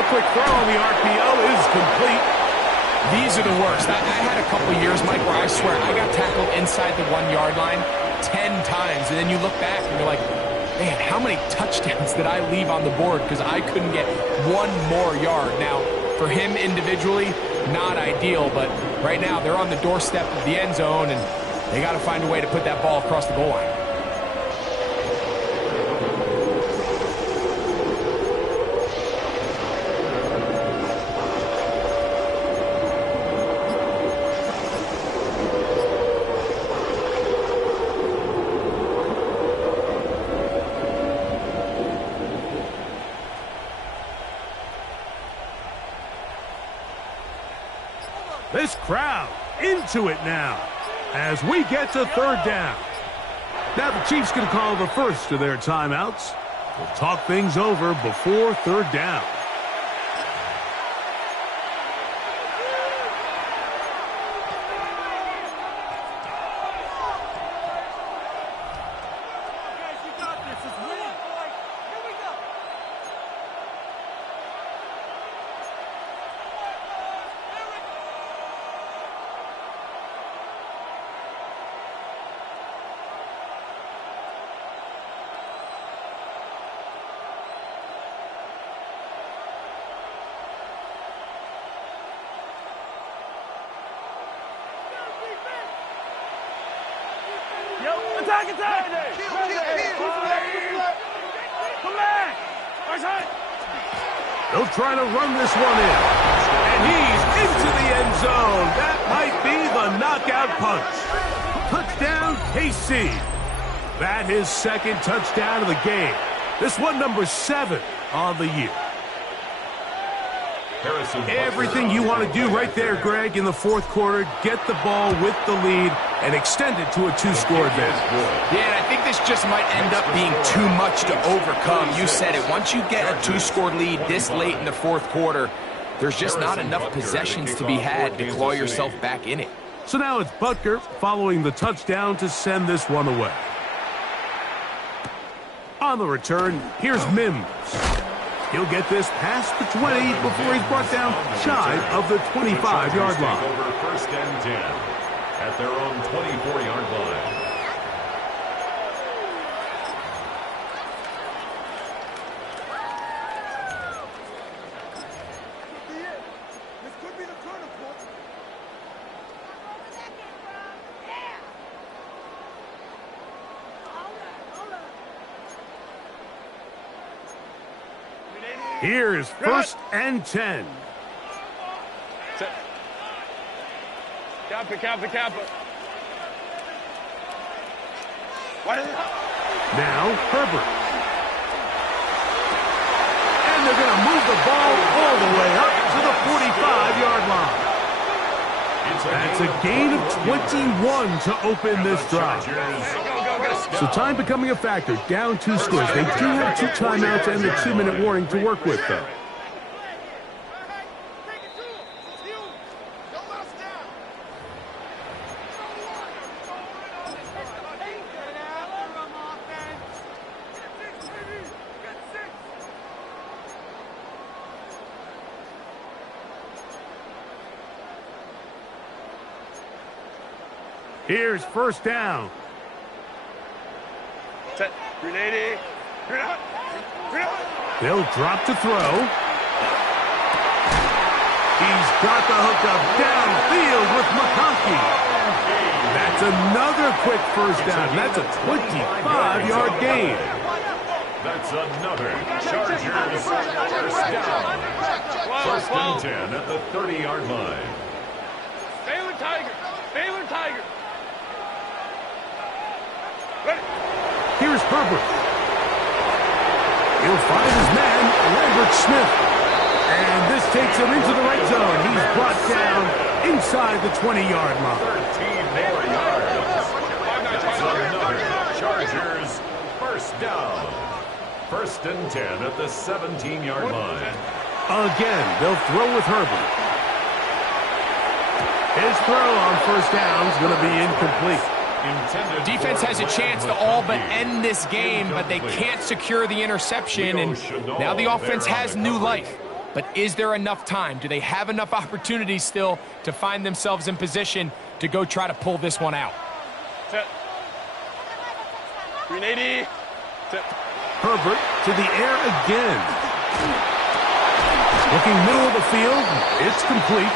quick throw on the RPO is complete. These are the worst. I had a couple years, Mike, where I swear I got tackled inside the 1-yard line 10 times, and then you look back and you're like, man, how many touchdowns did I leave on the board because I couldn't get one more yard? Now, for him individually, not ideal, but right now they're on the doorstep of the end zone, and they got to find a way to put that ball across the goal line. This crowd into it now as we get to third down. Now the Chiefs going to call the first of their timeouts. We'll talk things over before third down. Attack, attack! Come back! They'll try to run this one in. And he's into the end zone. That might be the knockout punch. Touchdown, KC. That his second touchdown of the game. This one number 7 on the year. Everything you want to do right there, Greg, in the fourth quarter, get the ball with the lead and extend it to a 2-score advantage. Yeah, and I think this just might end up being too much to overcome. You said it. Once you get a 2-score lead this late in the fourth quarter, there's just not enough possessions to be had to claw yourself back in it. So now it's Butker following the touchdown to send this one away. On the return, here's Mims. He'll get this past the 20 before he's brought down shy of the 25-yard line. Over first and 10 at their own 24-yard line. This could be the turning point. Here's first and 10. Kappa. What is it? Now Herbert. And they're going to move the ball all the way up to the 45-yard line. That's a gain of 21 to open this drive. So time becoming a factor, down 2 scores. They do have 2 timeouts and the 2-minute warning to work with, though. Here's first down. Set. Grenade. They'll drop to throw. He's got the hookup downfield with McConkey. That's another quick first down. That's a 25-yard gain. That's another Chargers first down. First and 10 at the 30-yard line. Baylor Tiger. Here's Herbert. He'll find his man, Lambert Smith. And this takes him into the red zone. He's brought down inside the 20-yard line. 13 more yards. That's another Chargers first down. First and 10 at the 17-yard line. Again, they'll throw with Herbert. His throw on first down is going to be incomplete. Defense has a chance to all but end this game, but they can't secure the interception, and now the offense has new life. But is there enough time? Do they have enough opportunities still to find themselves in position to go try to pull this one out? Set. 380. Set. Herbert to the air again. Looking middle of the field, it's complete.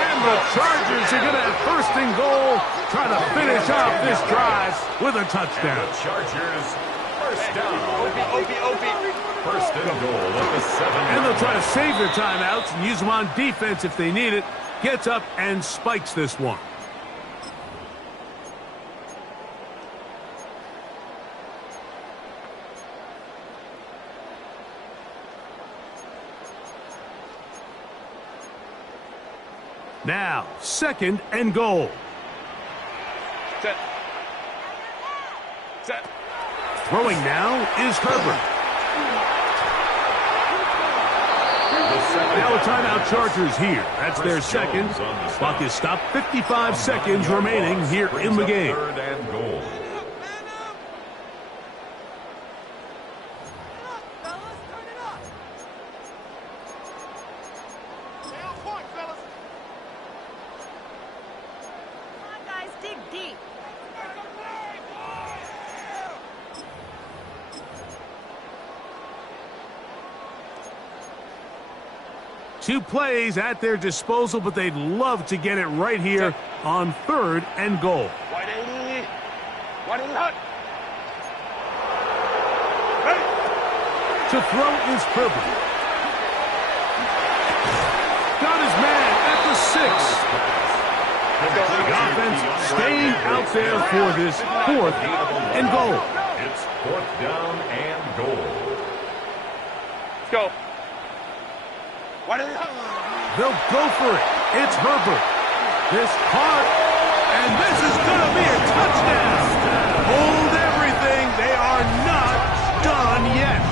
And the Chargers are going to have first and goal, trying to finish off this drive with a touchdown. The Chargers first down. First and goal at the 7. And they'll try to save their timeouts and use them on defense if they need it. Gets up and spikes this one. Now, 2nd and goal. Set. Set. Throwing now is Herbert. Now a timeout Chargers here. That's their second. Clock is stopped. 55 seconds remaining here in the game. 3rd and goal. Two plays at their disposal, but they'd love to get it right here on 3rd and goal. Wide 80. Wide 80 hot. To throw is Herbert. Got his man at the 6. The offense staying out there for this 4th and goal. It's 4th down and goal. Let's go. They'll go for it. It's Herbert. This caught, and this is going to be a touchdown. Hold everything. They are not done yet.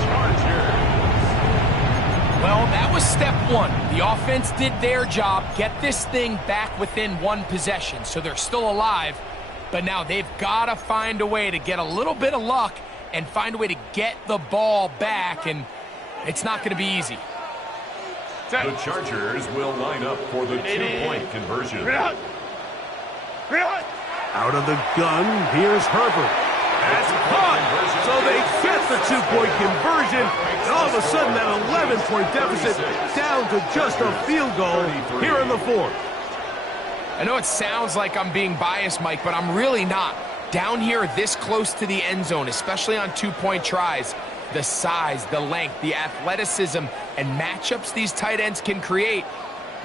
Well, that was step 1. The offense did their job, get this thing back within 1 possession, so they're still alive. But now they've got to find a way to get a little bit of luck and find a way to get the ball back, and it's not going to be easy. The Chargers will line up for the 2-point conversion. Out of the gun, here's Herbert. That's caught, so they get the 2-point conversion, and all of a sudden that 11-point deficit down to just a field goal here in the 4th. I know it sounds like I'm being biased, Mike, but I'm really not. Down here this close to the end zone, especially on 2-point tries, the size, the length, the athleticism, and matchups these tight ends can create,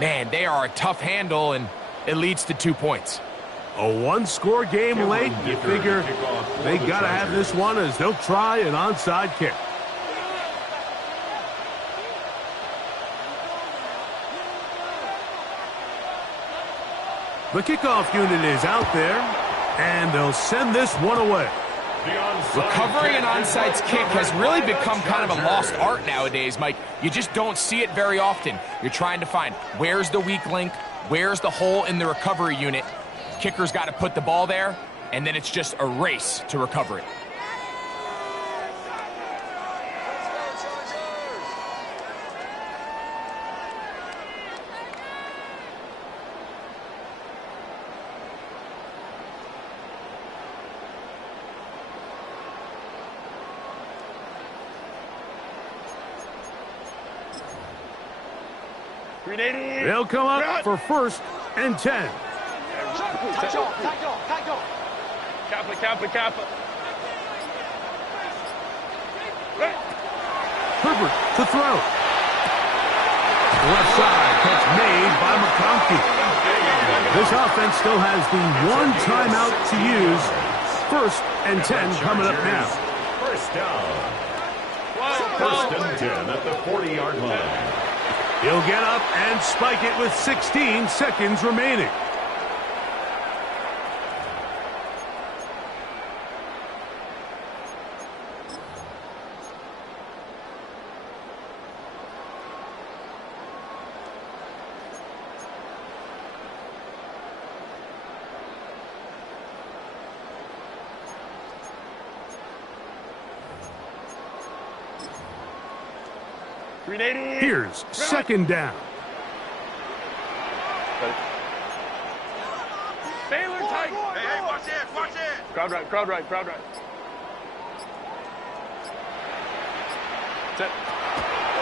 man, they are a tough handle, and it leads to 2 points. A 1-score game late, you figure they got to have this one as they'll try an onside kick. The kickoff unit is out there, and they'll send this one away. Recovering an onside kick has really become kind of a lost art nowadays, Mike. You just don't see it very often. You're trying to find where's the weak link, where's the hole in the recovery unit. Kicker's got to put the ball there, and then it's just a race to recover it. They'll come up for 1st and 10. Kappa. Herbert to throw. Left side catch made by McConkey. This offense still has the 1 timeout to use. 1st and 10 coming up now. First down. 1st and 10 at the 40-yard line. He'll get up and spike it with 16 seconds remaining. Here's 2nd down. Baylor tight. Hey, watch it. Crowd right. Set.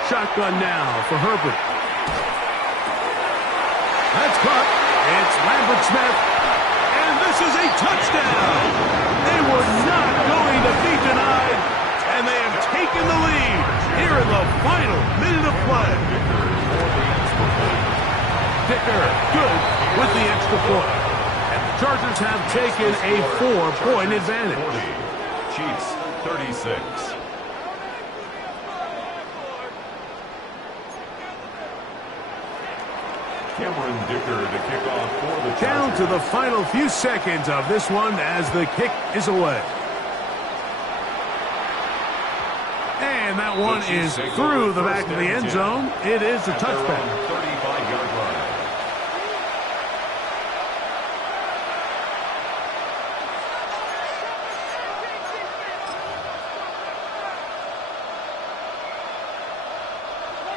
Shotgun now for Herbert. That's caught. It's Lambert Smith. And this is a touchdown. They were not going to be denied. And they have taken the lead here in the final minute of play. Dicker good with the extra point. And the Chargers have taken a 4-point advantage. 40. Chiefs 36. Cameron Dicker to kick off for the Chargers. Down to the final few seconds of this one as the kick is away. And that one is through the back of the end zone. It is a touchback. 35-yard line.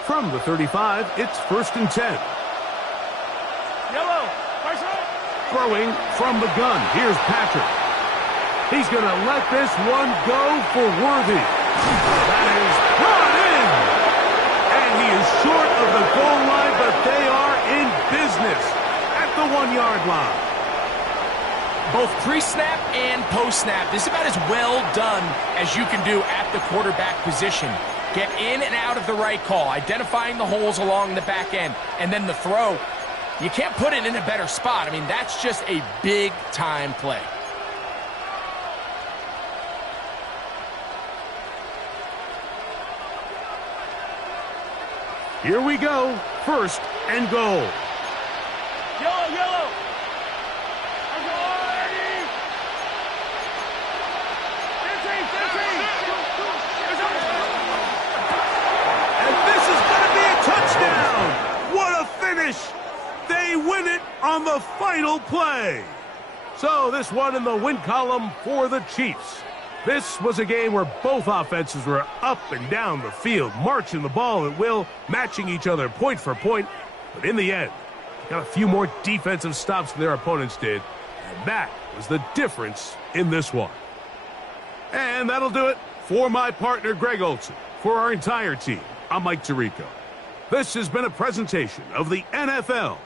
From the 35, it's 1st and 10. Yellow. Throwing from the gun. Here's Patrick. He's going to let this one go for Worthy. That is brought in. And he is short of the goal line, but they are in business at the 1-yard line. Both pre-snap and post-snap. This is about as well done as you can do at the quarterback position. Get in and out of the right call, identifying the holes along the back end, and then the throw. You can't put it in a better spot. I mean, that's just a big-time play. Here we go. 1st and goal. Yellow. And this is going to be a touchdown. What a finish. They win it on the final play. So this one in the win column for the Chiefs. This was a game where both offenses were up and down the field, marching the ball at will, matching each other point for point. But in the end, they got a few more defensive stops than their opponents did. And that was the difference in this one. And that'll do it for my partner, Greg Olson. For our entire team, I'm Mike Tirico. This has been a presentation of the NFL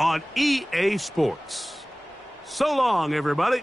on EA Sports. So long, everybody.